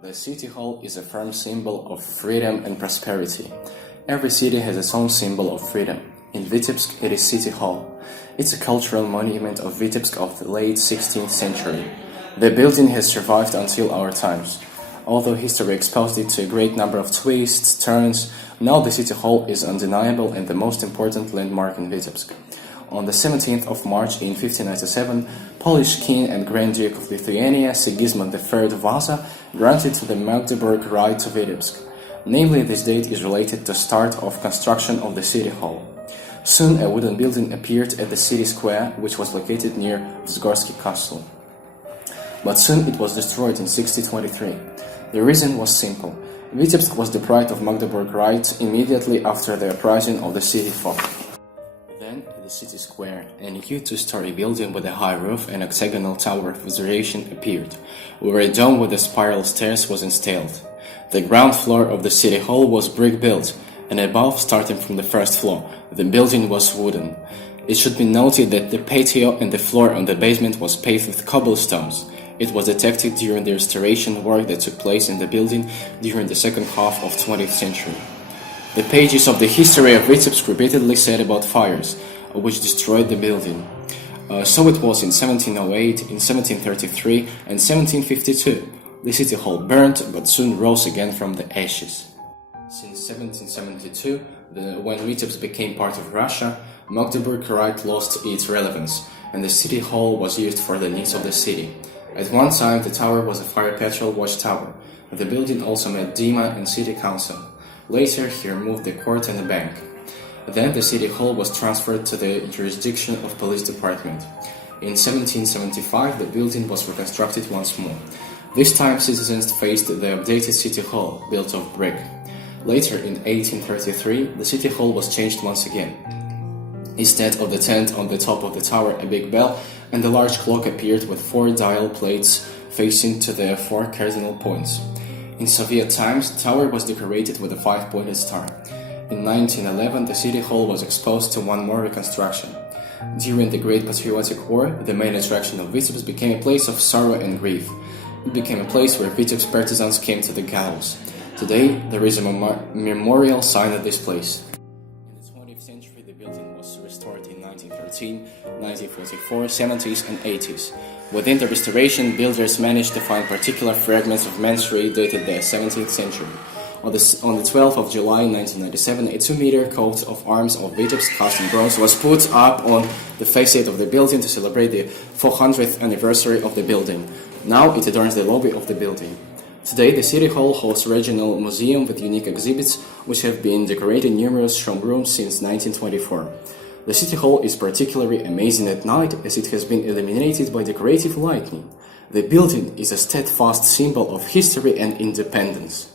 The City Hall is a firm symbol of freedom and prosperity. Every city has its own symbol of freedom. In Viteps, it is City Hall. It's a cultural monument of Viteps of the late 16th century. The building has survived until our times. Although history exposed it to a great number of twists, turns, now the City Hall is undeniable and the most important landmark in Viteps. On the 17th of March in 1597, Polish King and Grand Duke of Lithuania Sigismund III Vasa granted the Magdeburg right to Viteps. Namely, this date is related to start of construction of the City Hall. Soon a wooden building appeared at the city square, which was located near Vzgorsky Castle. But soon it was destroyed in 1623. The reason was simple. Vitebsk was deprived of Magdeburg right immediately after the uprising of the city folk. Then, at the city square, a new two-story building with a high roof and octagonal tower of observation appeared, where a dome with a spiral stairs was installed. The ground floor of the city hall was brick-built, and above, starting from the first floor, the building was wooden. It should be noted that the patio and the floor on the basement was paved with cobblestones. It was detected during the restoration work that took place in the building during the second half of 20th century. The pages of the history of Vitebsk repeatedly said about fires, which destroyed the building. So it was in 1708, in 1733, and 1752. The city hall burned, but soon rose again from the ashes. Since 1772, when Vitebsk became part of Russia, Magdeburg right lost its relevance, and the city hall was used for the needs of the city. At one time, the tower was a fire patrol watchtower. The building also met Duma and city council. Later, he removed the court and the bank. Then the city hall was transferred to the jurisdiction of police department. In 1775, the building was reconstructed once more. This time, citizens faced the updated city hall, built of brick. Later, in 1833, the city hall was changed once again. Instead of the tent on the top of the tower, a big bell and a large clock appeared with 4 dial plates facing to the 4 cardinal points. In Soviet times, the tower was decorated with a 5-pointed star. In 1911, the city hall was exposed to one more reconstruction. During the Great Patriotic War, the main attraction of Vitebsk became a place of sorrow and grief. It became a place where Vitebsk partisans came to the gallows. Today, there is a memorial sign at this place. In the 20th century, the building was restored in 1913, 1944, 70s, and 80s. Within the restoration, builders managed to find particular fragments of masonry dated the 17th century. On the 12th of July 1997, a 2-meter coat of arms of Vitebsk cast in bronze was put up on the facade of the building to celebrate the 400th anniversary of the building. Now it adorns the lobby of the building. Today, the City Hall hosts a regional museum with unique exhibits, which have been decorated in numerous showrooms since 1924. The City Hall is particularly amazing at night as it has been illuminated by decorative lighting. The building is a steadfast symbol of history and independence.